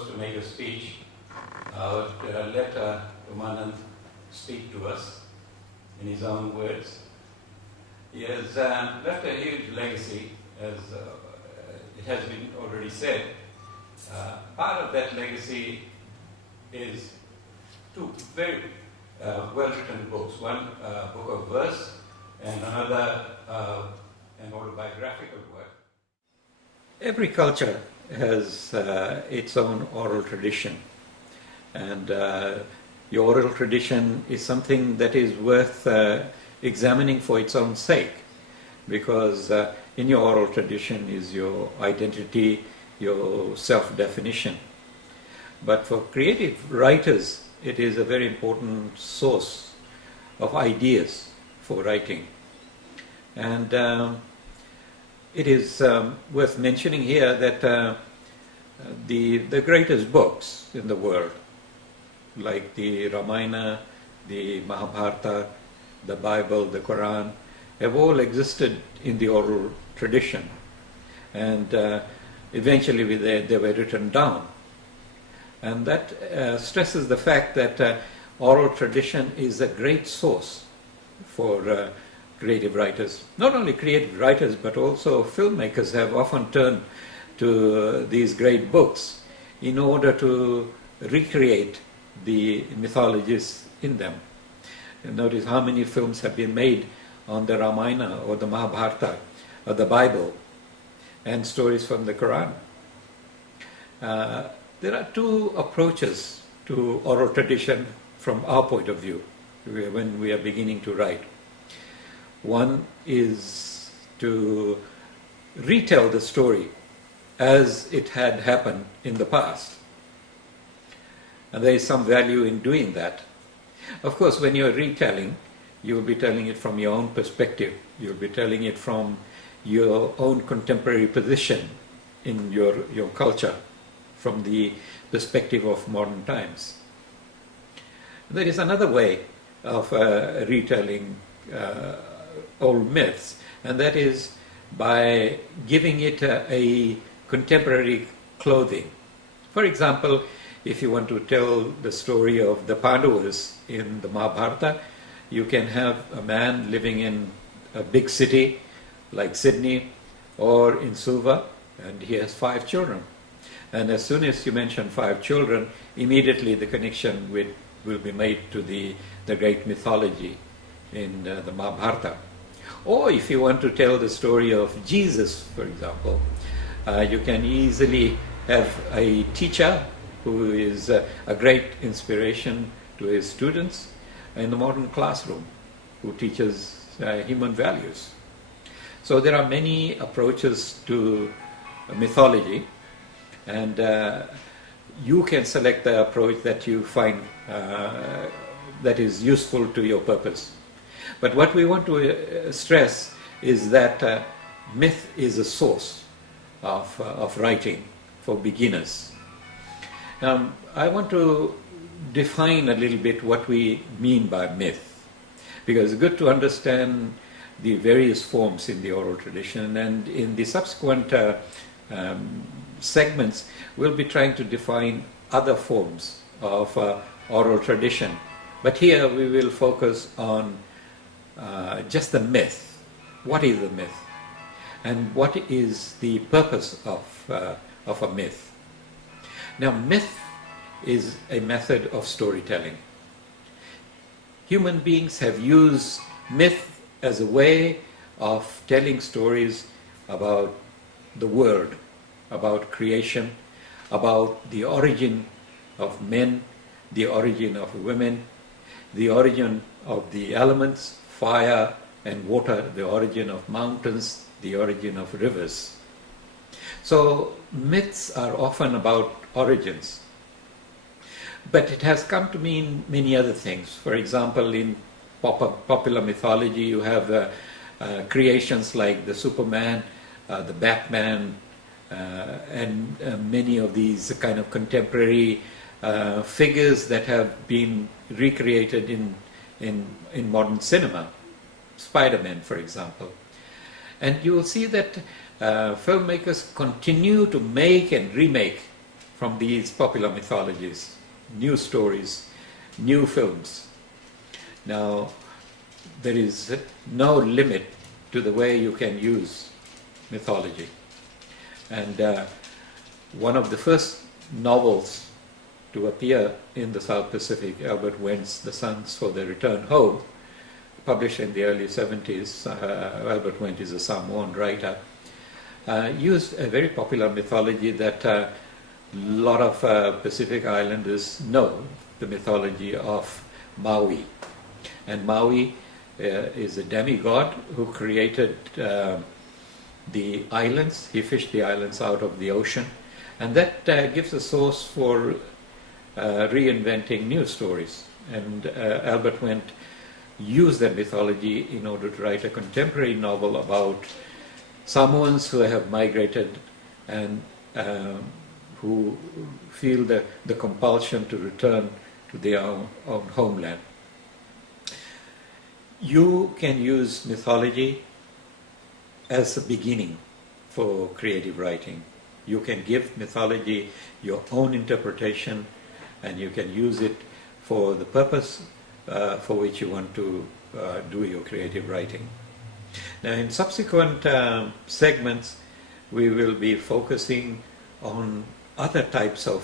was to make a speech, I would let Ramanand speak to us in his own words. He has left a huge legacy, as it has been already said. Part of that legacy is two very well-written books. One book of verse and another an autobiographical work. Every culture has its own oral tradition, and your oral tradition is something that is worth examining for its own sake, because in your oral tradition is your identity, your self-definition. But for creative writers, it is a very important source of ideas for writing. And it is worth mentioning here that the greatest books in the world, like the Ramayana, the Mahabharata, the Bible, the Quran, have all existed in the oral tradition. And eventually they were written down. And that stresses the fact that oral tradition is a great source for creative writers. Not only creative writers, but also filmmakers have often turned to these great books in order to recreate the mythologies in them. And notice how many films have been made on the Ramayana or the Mahabharata or the Bible and stories from the Quran. There are two approaches to oral tradition from our point of view when we are beginning to write. One is to retell the story as it had happened in the past. And there is some value in doing that. Of course, when you're retelling, you will be telling it from your own perspective. You'll be telling it from your own contemporary position in your culture, from the perspective of modern times. There is another way of retelling old myths, and that is by giving it a contemporary clothing. For example, if you want to tell the story of the Pandavas in the Mahabharata, you can have a man living in a big city like Sydney or in Suva, and he has 5 children. And as soon as you mention 5 children, immediately the connection will be made to the great mythology in the Mahabharata. Or if you want to tell the story of Jesus, for example, you can easily have a teacher who is a great inspiration to his students in the modern classroom, who teaches human values. So there are many approaches to mythology, and you can select the approach that you find that is useful to your purpose. But what we want to stress is that myth is a source of writing for beginners. Now, I want to define a little bit what we mean by myth, because it's good to understand the various forms in the oral tradition, and in the subsequent segments we'll be trying to define other forms of oral tradition. But here we will focus on just the myth. What is the myth? And what is the purpose of a myth? Now, myth is a method of storytelling. Human beings have used myth as a way of telling stories about the world, about creation, about the origin of men, the origin of women, the origin of the elements, fire and water, the origin of mountains, the origin of rivers. So myths are often about origins. But it has come to mean many other things. For example, in popular mythology, you have creations like the Superman, the Batman, and many of these kind of contemporary figures that have been recreated in modern cinema. Spider-Man, for example. And you will see that filmmakers continue to make and remake from these popular mythologies, new stories, new films. Now, there is no limit to the way you can use mythology. And one of the first novels to appear in the South Pacific, Albert Wendt's The Sons for the Return Home, published in the early 70s, Albert Wendt is a Samoan writer, used a very popular mythology that a lot of Pacific Islanders know, the mythology of Maui. And Maui is a demigod who created the islands. He fished the islands out of the ocean, and that gives a source for reinventing new stories. And Albert Wendt used that mythology in order to write a contemporary novel about Samoans who have migrated and who feel the compulsion to return to their own homeland. You can use mythology as a beginning for creative writing. You can give mythology your own interpretation, and you can use it for the purpose for which you want to do your creative writing. Now, in subsequent segments, we will be focusing on other types of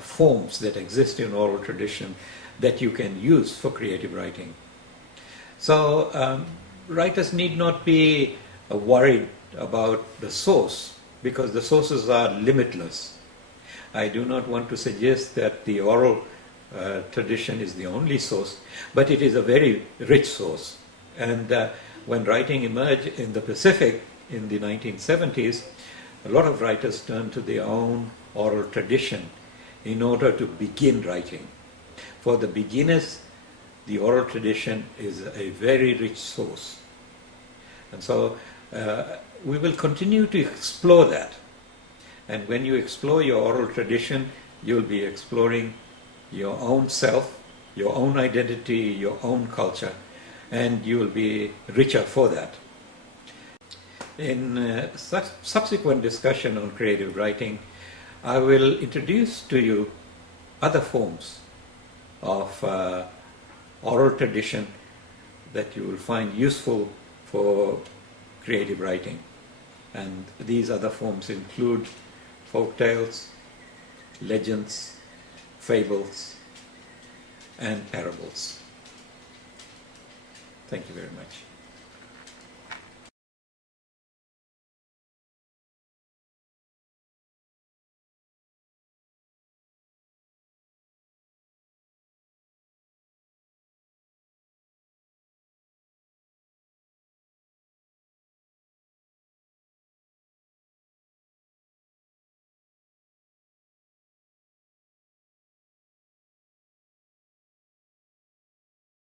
forms that exist in oral tradition that you can use for creative writing. So writers need not be worried about the source, because the sources are limitless. I do not want to suggest that the oral tradition is the only source, but it is a very rich source. And when writing emerged in the Pacific in the 1970s, a lot of writers turned to their own oral tradition in order to begin writing. For the beginners, the oral tradition is a very rich source. And so we will continue to explore that. And when you explore your oral tradition, you'll be exploring your own self, your own identity, your own culture, and you will be richer for that. In subsequent discussion on creative writing, I will introduce to you other forms of oral tradition that you will find useful for creative writing. And these other forms include folk tales, legends, fables, and parables. Thank you very much.